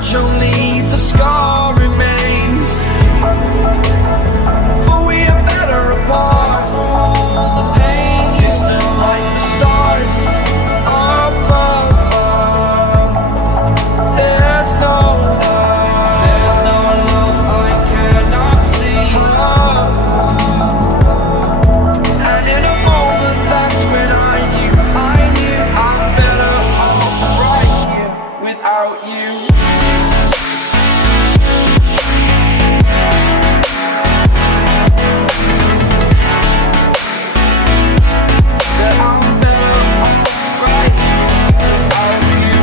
scratch, only the scar remains. For we are better apart from all the pain. Distant like the stars above. There's no love I cannot see. And in a moment that's when I knew I'm better off right here without you. That I'm better off right here without you.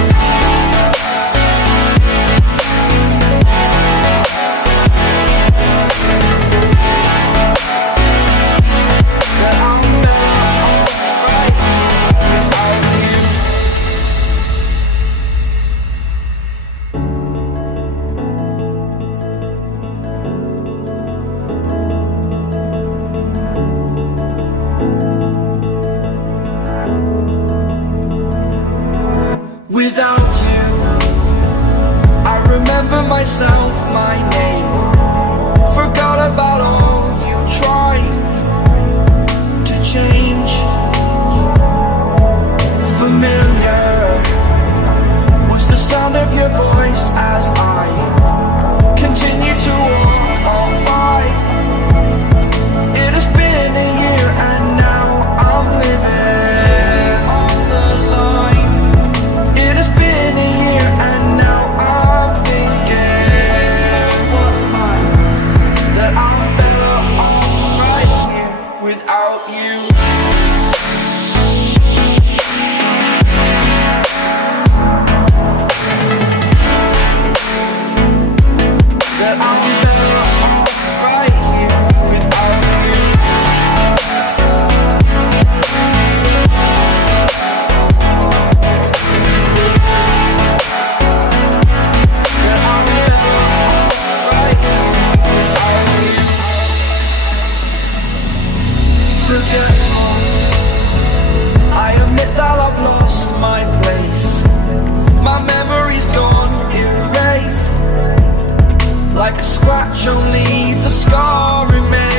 That I'm better off right here without you. Without you, I remember myself, my name. Forgot about all you tried to change. Familiar was the sound of your voice as I continue to walk on by. It has been a year and now I'm living on the line. It has been a year and now I'm thinking what's mine. That I'm better off right here without you. That I'm better off right here without you. That I'm better off right here without you. Forgetful, I admit that I've lost my place. My memory's gone erased. Like a scratch, only the scar remains.